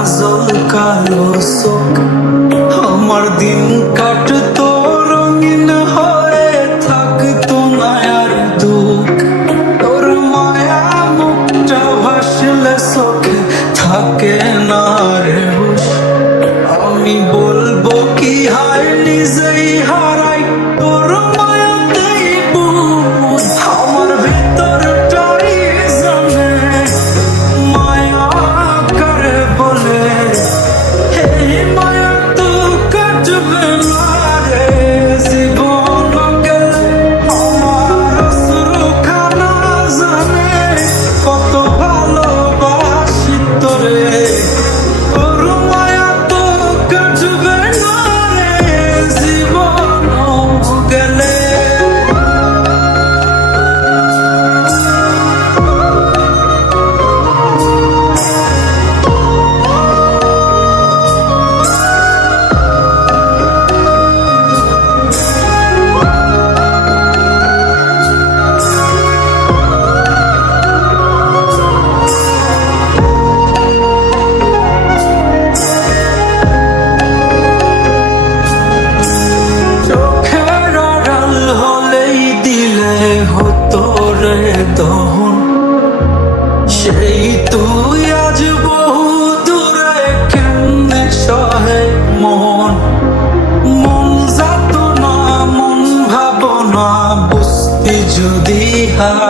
কাজল কালো চোখ, আমার দিন কাটতো রঙিন হয়ে, থাকতো না আর দুঃখ। তোর মায়া মুখটা ভাসলে চোখে থাকে না রে হুঁশ। আমি বলবো কি হায় নিজেই হারাই তোর মায়াতেই বুঝ। আমার ভিতরটাই জানে মায়া করে বলে, এই মায়া তো কাটবে না রে জীবন গেলে। আমার অশ্রুখানা জানে কত ভালোবাসি তোরে, তোর মায়া তো কাটবে না রে জীবন গেলে। চোখের আড়াল হলেই দিলে হতো রে দহন, সেই তুই আজ বহু দূরে কেমনে সহে মন। মন যাত না মন ভাবনা বুঝতে যদি হয়,